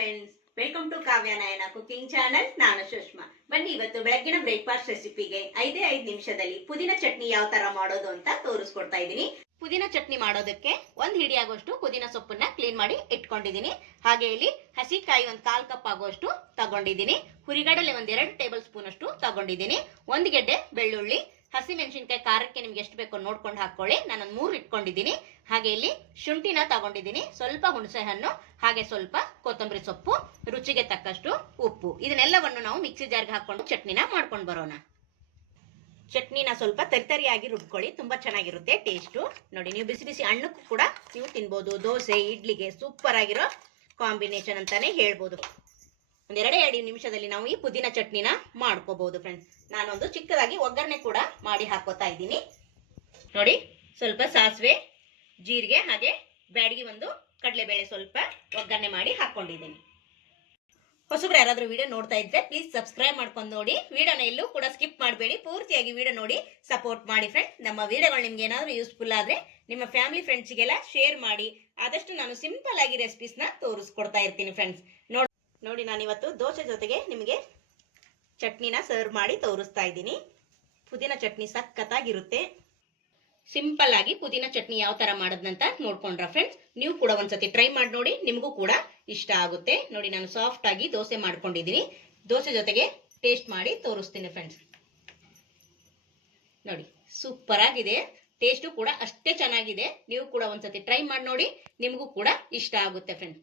Friends welcome to Kavya Nayana cooking channel ನಾನು ಸುಷ್ಮಾ. ಬನ್ನಿ ಇವತ್ತು ಬೆಳಗ್ಗಿನ ಬ್ರೇಕ್ಫಾಸ್ಟ್ ರೆಸಿಪಿಗೆ ಐದೇ ಐದು ನಿಮಿಷದಲ್ಲಿ ಪುದೀನ ಚಟ್ನಿ ಯಾವ ತರ ಮಾಡೋದು ಅಂತ ತೋರಿಸ್ಕೊಡ್ತಾ ಇದ್ದೀನಿ. ಪುದೀನ ಚಟ್ನಿ ಮಾಡೋದಕ್ಕೆ ಒಂದ್ ಹಿಡಿ ಆಗೋಷ್ಟು ಪುದೀನ ಸೊಪ್ಪನ್ನ ಕ್ಲೀನ್ ಮಾಡಿ ಇಟ್ಕೊಂಡಿದ್ದೀನಿ. ಹಾಗೆ ಇಲ್ಲಿ ಹಸಿಕಾಯಿ ಒಂದ್ ಕಾಲ್ ಕಪ್ ಆಗೋಷ್ಟು ತಗೊಂಡಿದ್ದೀನಿ. ಹುರಿಗಡಲೆ ಒಂದ್ ಎರಡು ಟೇಬಲ್ ಸ್ಪೂನ್ ಅಷ್ಟು ತಗೊಂಡಿದ್ದೀನಿ. ಒಂದ್ ಗೆಡ್ಡೆ ಬೆಳ್ಳುಳ್ಳಿ ಹಸಿ ಮೆಣಸಿನ್ಕಾಯಿ ಖಾರಕ್ಕೆ ನಿಮ್ಗೆ ಎಷ್ಟು ಬೇಕೋ ನೋಡ್ಕೊಂಡು ಹಾಕೊಳ್ಳಿ. ನಾನೊಂದು ಮೂರು ಇಟ್ಕೊಂಡಿದ್ದೀನಿ. ಹಾಗೆ ಇಲ್ಲಿ ಶುಂಠಿನ ತಗೊಂಡಿದ್ದೀನಿ. ಸ್ವಲ್ಪ ಹುಣಸೆ ಹಣ್ಣು ಹಾಗೆ ಸ್ವಲ್ಪ ಕೊತ್ತಂಬರಿ ಸೊಪ್ಪು, ರುಚಿಗೆ ತಕ್ಕಷ್ಟು ಉಪ್ಪು. ಇದನ್ನೆಲ್ಲವನ್ನು ನಾವು ಮಿಕ್ಸಿ ಜಾರ್ಗೆ ಹಾಕೊಂಡು ಚಟ್ನಿನ ಮಾಡ್ಕೊಂಡು ಬರೋಣ. ಚಟ್ನಿನ ಸ್ವಲ್ಪ ತರಿತರಿಯಾಗಿ ರುಬ್ಕೊಳ್ಳಿ. ತುಂಬ ಚೆನ್ನಾಗಿರುತ್ತೆ ಟೇಸ್ಟು. ನೋಡಿ, ನೀವು ಬಿಸಿ ಬಿಸಿ ಹಣ್ಣಕ್ಕೂ ಕೂಡ ನೀವು ತಿನ್ಬೋದು. ದೋಸೆ, ಇಡ್ಲಿಗೆ ಸೂಪರ್ ಆಗಿರೋ ಕಾಂಬಿನೇಷನ್ ಅಂತಾನೆ ಹೇಳ್ಬೋದು. ಒಂದೆರಡೇ ಎರಡು ನಿಮಿಷದಲ್ಲಿ ನಾವು ಈ ಪುದೀನ ಚಟ್ನಿನ ಮಾಡ್ಕೋಬಹುದು ಫ್ರೆಂಡ್ಸ್ ನಾನೊಂದು ಚಿಕ್ಕದಾಗಿ ಒಗ್ಗರಣೆ ಕೂಡ ಮಾಡಿ ಹಾಕೋತಾ ಇದ್ದೀನಿ. ನೋಡಿ, ಸ್ವಲ್ಪ ಸಾಸಿವೆ, ಜೀರಿಗೆ ಹಾಗೆ ಬ್ಯಾಡಿಗೆ ಒಂದು ಕಡಲೆಬೇಳೆ ಸ್ವಲ್ಪ ಒಗ್ಗರಣೆ ಮಾಡಿ ಹಾಕೊಂಡಿದ್ದೀನಿ. ಹೊಸಬ್ರು ಯಾರಾದ್ರೂ ವಿಡಿಯೋ ನೋಡ್ತಾ ಇದ್ರೆ ಪ್ಲೀಸ್ ಸಬ್ಸ್ಕ್ರೈಬ್ ಮಾಡ್ಕೊಂಡು ನೋಡಿ. ವಿಡಿಯೋನ ಎಲ್ಲೂ ಕೂಡ ಸ್ಕಿಪ್ ಮಾಡಬೇಡಿ. ಪೂರ್ತಿಯಾಗಿ ವಿಡಿಯೋ ನೋಡಿ ಸಪೋರ್ಟ್ ಮಾಡಿ ಫ್ರೆಂಡ್ಸ್ ನಮ್ಮ ವಿಡಿಯೋಗಳು ನಿಮ್ಗೆ ಏನಾದರೂ ಯೂಸ್ಫುಲ್ ಆದ್ರೆ ನಿಮ್ಮ ಫ್ಯಾಮಿಲಿ ಫ್ರೆಂಡ್ಸ್ಗೆಲ್ಲ ಶೇರ್ ಮಾಡಿ. ಆದಷ್ಟು ನಾನು ಸಿಂಪಲ್ ಆಗಿ ರೆಸಿಪೀಸ್ನ ತೋರಿಸ್ಕೊಡ್ತಾ ಇರ್ತೀನಿ ಫ್ರೆಂಡ್ಸ್ ನೋಡಿ ನೋಡಿ ನಾನಿವತ್ತು ದೋಸೆ ಜೊತೆಗೆ ನಿಮಗೆ ಚಟ್ನಿನ ಸರ್ವ್ ಮಾಡಿ ತೋರಿಸ್ತಾ ಇದ್ದೀನಿ. ಪುದೀನ ಚಟ್ನಿ ಸಖತ್ತಾಗಿರುತ್ತೆ. ಸಿಂಪಲ್ ಆಗಿ ಪುದೀನ ಚಟ್ನಿ ಯಾವ ತರ ಮಾಡೋದಂತ ನೋಡ್ಕೊಂಡ್ರ ಫ್ರೆಂಡ್ಸ್ ನೀವು ಕೂಡ ಒಂದ್ಸತಿ ಟ್ರೈ ಮಾಡಿ ನೋಡಿ, ನಿಮಗೂ ಕೂಡ ಇಷ್ಟ ಆಗುತ್ತೆ. ನೋಡಿ, ನಾನು ಸಾಫ್ಟ್ ಆಗಿ ದೋಸೆ ಮಾಡ್ಕೊಂಡಿದ್ದೀನಿ. ದೋಸೆ ಜೊತೆಗೆ ಟೇಸ್ಟ್ ಮಾಡಿ ತೋರಿಸ್ತೀನಿ ಫ್ರೆಂಡ್ಸ್ ನೋಡಿ ಸೂಪರ್ ಆಗಿದೆ. ಟೇಸ್ಟು ಕೂಡ ಅಷ್ಟೇ ಚೆನ್ನಾಗಿದೆ. ನೀವು ಕೂಡ ಒಂದ್ಸತಿ ಟ್ರೈ ಮಾಡಿ ನೋಡಿ, ನಿಮಗೂ ಕೂಡ ಇಷ್ಟ ಆಗುತ್ತೆ ಫ್ರೆಂಡ್ಸ್